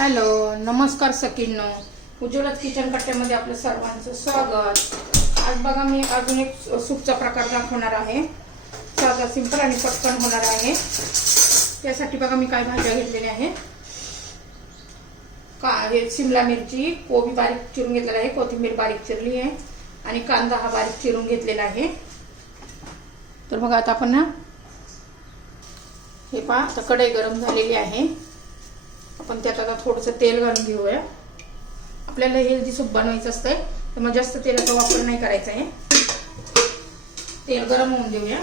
Hello नमस्कार सकींनो उज्ज्वलत kitchen कट्ट्यामध्ये आपलं सर्वांचं स्वागत. आज बघा मी अजून एक सूपचा प्रकार दाखवणार आहे. साधा सिंपल आणि पटकन होणार आहे. त्यासाठी बघा मी काय भाज्या घेतलेल्या आहे का हे शिमला मिरची कोबी बारीक चिरून घेतलेला आहे. कोथिंबीर बारीक चिरली आहे. आणि कांदा हा बारीक चिरून घेतलेला आहे. तर बघा आता आपण ना हे पहा आता कढई गरम झालेली आहे. आपण त्यात आता थोडंसं तेल घालून घेऊया. आपल्याला हेल्दी सूप बनवायचं असतंय तर मग जास्त तेलाचा वापर नाही करायचा आहे. तेल गरम होऊन देऊया.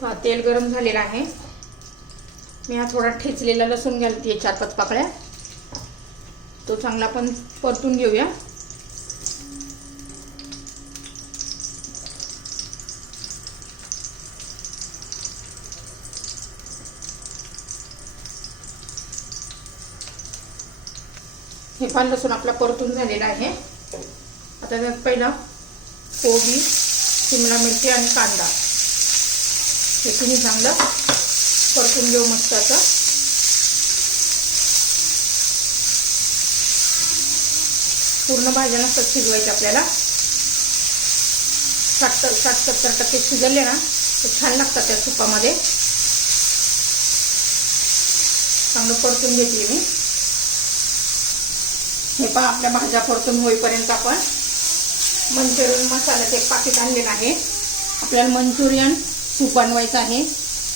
हा तेल गरम झालेलं आहे. मी हा थोडा ठेचलेला लसूण घालते चार पाच पाकळ्या. तो चांगला आपण परतून घेऊया. हे पान लसूण आपला परतून झालेला आहे. आता त्यात पहिला कोबी शिमला मिरची आणि कांदा. हे तुम्ही चांगलं परतून घेऊ मस्त असं. पूर्ण भाज्या नसतात शिजवायचं आपल्याला. साठ साठ सत्तर टक्के शिजवले ना तर छान लागतात त्या सुपामध्ये चांगलं परतून घेतली मी. हे पण आपल्या भाज्या परतून होईपर्यंत आपण मंचुरियन मसाल्याचं एक पाकिट आणलेलं आहे. आपल्याला मंचुरियन सूप बनवायचं आहे.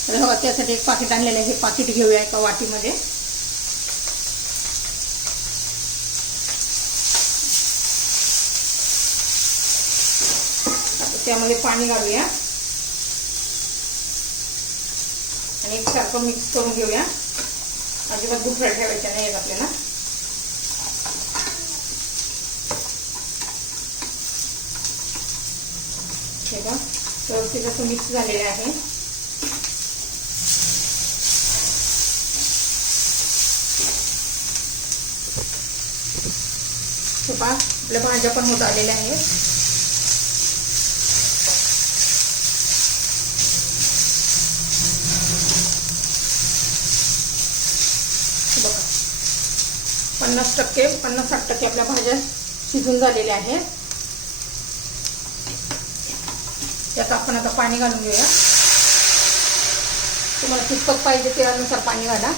तर त्यासाठी एक पाकिट आणलेलं आहे. हे पाकिट घेऊया एका वाटीमध्ये. त्यामध्ये पाणी घालूया. आणि एकसारखं मिक्स करून घेऊया. अजिबात दुसऱ्या ठेवायच्या नाही आहेत आपल्याला. हे व्यवस्थित असं मिक्स झालेले आहे. हे पहा आपल्या भाज्या पण होत आलेल्या आहेत. बघा. पन्नास टक्के पन्नास साठ टक्के आपल्या भाज्या शिजून झालेल्या आहेत. त्यात आपण आता पाणी घालून घेऊया. तुम्हाला कितपत पाहिजे त्यानुसार पाणी घाला.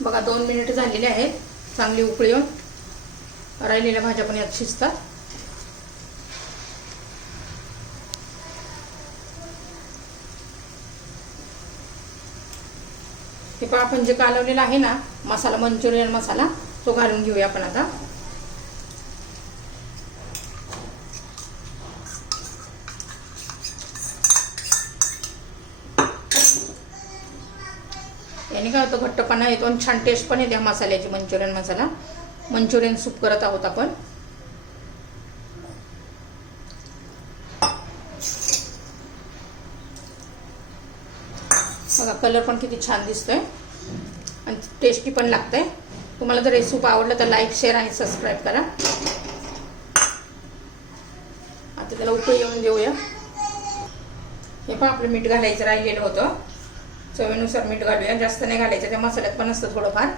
बघा दोन मिनिट झालेले आहेत. चांगली उकळी येऊन. राहिलेल्या भाज्या पण यात शिजतात. हे पण आपण जे कालवलेलं आहे ना मसाला मंचुरियन मसाला तो घालून घेऊया आपण आता. याने काय होतं घट्टपणा येतो आणि छान टेस्ट पण येते मसाल्याची मंचुरियन मसाला. मंचुरियन सूप करत आहोत आपण. बघा कलर पण किती छान दिसतोय. आणि टेस्टी पण लागतंय. तुम्हाला जर हे सूप आवडलं तर लाईक शेअर आणि सबस्क्राईब करा. आता त्याला उकळी येऊन देऊया. हे पण आपलं मीठ घालायचं राहिलेलं होतं. चवीनुसार मीठ घालूया. जास्त नाही घालायचं त्या मसाल्यात पण असतं थोडंफार.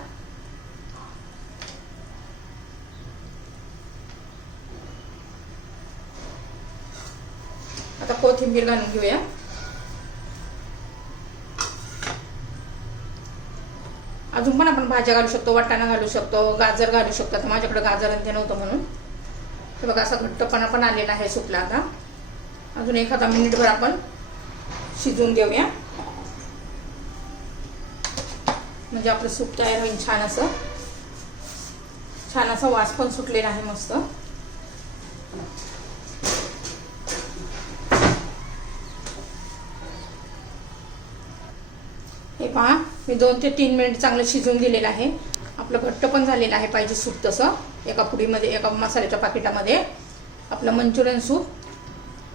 आता कोथिंबीर घालून घेऊया. अजून पण आपण भाज्या घालू शकतो वाटाणा घालू शकतो गाजर घालू शकतो. आता माझ्याकडे गाजर आणि ते नव्हतं म्हणून. हे बघा असा घट्टपणा पण आलेला आहे सुकला आता. अजून एखादा मिनिटभर आपण शिजवून घेऊया म्हणजे आपलं सूप तयार होईल छान असं. छान असा वास पण सुटलेला आहे मस्त. हे पहा मी दोन ते तीन मिनिट चांगलं शिजवून दिलेलं आहे. आपलं घट्ट पण झालेलं आहे पाहिजे सूप तसं. एका पुडीमध्ये एका मसाल्याच्या पाकिटामध्ये आपलं मंचुरियन सूप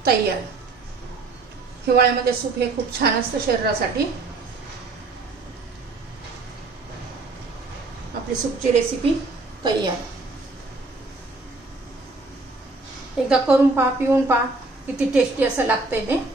तयार. हिवाळ्यामध्ये सूप हे खूप छान असतं शरीरासाठी. आपली सूपची रेसिपी तयार. एकदा करून पहा पिऊन पहा किती टेस्टी असं लागतंय हे.